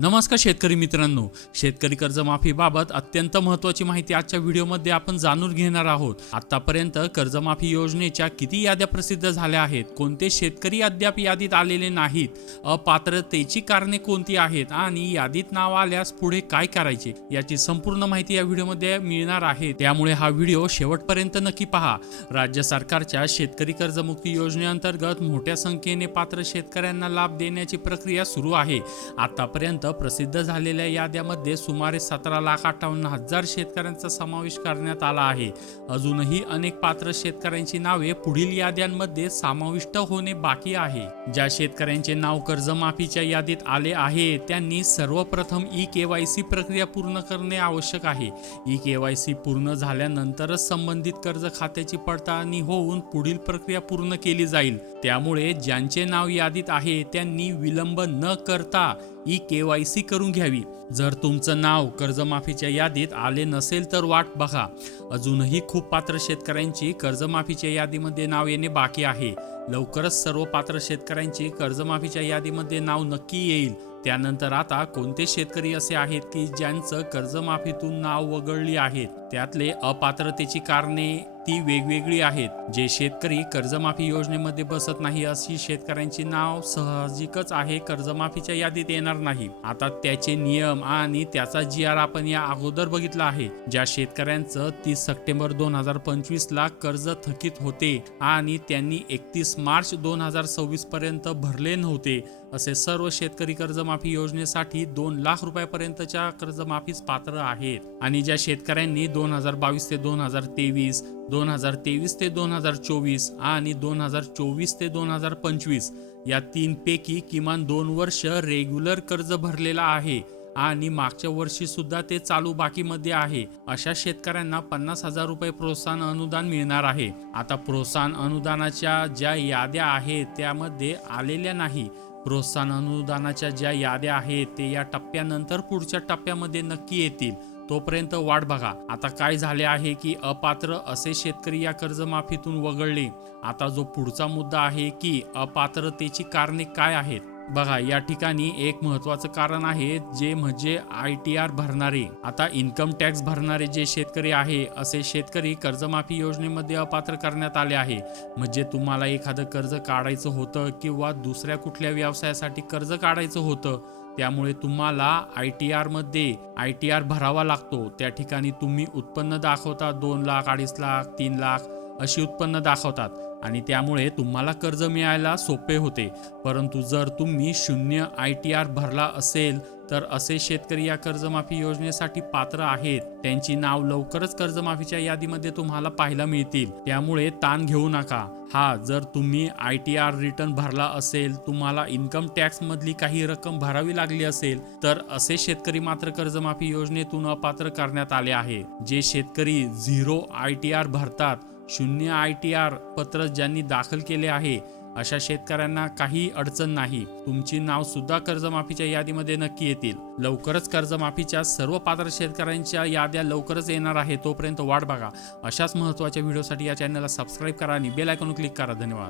नमस्कार शेतकरी मित्रांनो, शेतकरी कर्जमाफीबाबत अत्यंत महत्त्वाची माहिती आजच्या व्हिडिओमध्ये आपण जाणून घेणार आहोत। आतापर्यंत कर्जमाफी योजनेच्या किती याद्या प्रसिद्ध झाल्या आहेत, कोणते शेतकरी अद्याप यादीत आलेले नाहीत, अपात्रतेची कारणे कोणती आहेत आणि यादीत नाव आल्यास पुढे काय करायचे याची संपूर्ण माहिती या व्हिडिओमध्ये मिळणार आहे। त्यामुळे हा व्हिडिओ शेवटपर्यंत नक्की पहा। राज्य सरकारच्या शेतकरी कर्जमुक्ती योजनेअंतर्गत मोठ्या संख्येने पात्र शेतकऱ्यांना लाभ देण्याची प्रक्रिया सुरू आहे। आतापर्यंत प्रसिद्ध झालेल्या याद्यामध्ये सुमारे 17,58,000 शेतकऱ्यांचा समावेश करण्यात आला आहे। अजूनही अनेक पात्र शेतकऱ्यांची नावे पुढील याद्यांमध्ये समाविष्ट होणे बाकी आहे। ज्या शेतकऱ्यांचे नाव कर्जमाफीच्या यादीत आले आहे त्यांनी सर्वप्रथम ई-केवायसी प्रक्रिया पूर्ण करणे आवश्यक आहे। ई-केवायसी पूर्ण झाल्यानंतरच संबंधित कर्ज खात्याची पडताळणी होऊन पुढील प्रक्रिया पूर्ण केली जाईल। त्यामुळे ज्यांचे नाव यादीत आहे त्यांनी विलंब न करता ई-केवायसी करून घ्यावी। जर तुमचं नाव कर्जमाफीच्या यादीत आले नसेल तर वाट बघा। अजूनही खूप पात्र शेतकऱ्यांची कर्जमाफीच्या यादीमध्ये नाव येणे बाकी आहे। लवकरच सर्व पात्र शेतकऱ्यांची कर्जमाफीच्या यादीमध्ये नाव नक्की येईल। त्यानंतर आता कोणते शेतकरी असे आहेत की ज्यांचं कर्जमाफीतून नाव वगळली आहेत, त्यातले अपात्रतेची कारणे ती वेगवेगळी आहेत। जे शेतकरी कर्जमाफी योजनेमध्ये बसत नाही अशी शेतकऱ्यांची नाव साहजिकच आहे कर्जमाफीच्या यादीत येणार नाही। आता त्याचे नियम आणि त्याचा GR आपण या अगोदर बघितला आहे। ज्या शेतकऱ्यांचं 30 सप्टेंबर 2025 ला कर्ज थकीत होते आणि त्यांनी 31 मार्च 2026 पर्यंत भरले नव्हते, असे सर्व शेतकरी कर्जमाफी योजनेसाठी 2 लाख रुपयापर्यंतच्या कर्जमाफीस पात्र आहेत। आणि ज्या शेतकऱ्यांनी 2022 ते 2023, 2023 ते 2024 आणि 2024 ते 2025 या 3 पैकी किमान 2 वर्ष रेग्युलर कर्ज भरलेला आहे आणि मागच्या वर्षी सुद्धा ते चालू बाकीमध्ये आहे, अशा शेतकऱ्यांना 50,000 रुपये प्रोत्साहन अनुदान मिळणार आहे। आता प्रोत्साहन अनुदानाच्या ज्या याद्या आहेत त्यामध्ये आलेल्या नाही। प्रोत्साहन अनुदानाच्या ज्या याद्या आहेत ते या टप्प्यानंतर पुढच्या टप्प्यामध्ये नक्की येतील, तोपर्यंत वाट बघा। आता काय झाले आहे की अपात्र असे शेतकरी या कर्जमाफीतून वगळले। आता जो पुढचा मुद्दा आहे की अपात्रतेची कारणे काय आहेत। बघा, या ठिकाणी एक महत्त्वाचं कारण आहे जे म्हणजे ITR भरणारे। आता इन्कम टॅक्स भरणारे जे शेतकरी आहे असे शेतकरी कर्जमाफी योजनेमध्ये अपात्र करण्यात आले आहे। म्हणजे तुम्हाला एखादं कर्ज काढायचं होतं किंवा दुसऱ्या कुठल्या व्यवसायासाठी कर्ज काढायचं होतं, त्यामुळे तुम्हाला ITR भरावा लागतो। त्या ठिकाणी तुम्ही उत्पन्न दाखवता 2 लाख, 2.5 लाख, 3 लाख अशी उत्पन्न दाखवतात आणि त्यामुळे तुम्हाला कर्ज मिळायला सोपे होते। परंतु जर तुम्ही 0 ITR भरला असेल तर असे शेतकरी या कर्जमाफी योजनेसाठी पात्र आहेत। त्यांची नाव लवकरच कर्जमाफीच्या यादीमध्ये तुम्हाला पाहायला मिळतील, त्यामुळे ताण घेऊ नका। जर तुम्ही ITR रिटर्न भरला असेल, तुम्हाला इन्कम टॅक्स मधली काही रक्कम भरावी लागली असेल तर असे शेतकरी मात्र कर्जमाफी योजनेतून अपात्र करण्यात आले आहे। जे शेतकरी 0 ITR भरतात, 0 ITR पत्र ज्यांनी दाखल केले आहे, अशा शेतकऱ्यांना काही अडचण नाही। तुमची नाव सुद्धा कर्जमाफीच्या यादीमध्ये नक्की येतील। लवकरच कर्जमाफीच्या सर्व पात्र शेतकऱ्यांच्या याद्या लवकरच येणार आहे, तोपर्यंत वाट बघा। अशाच महत्त्वाच्या व्हिडिओसाठी या चॅनलला सबस्क्राईब करा आणि बेल आयकॉन क्लिक करा। धन्यवाद।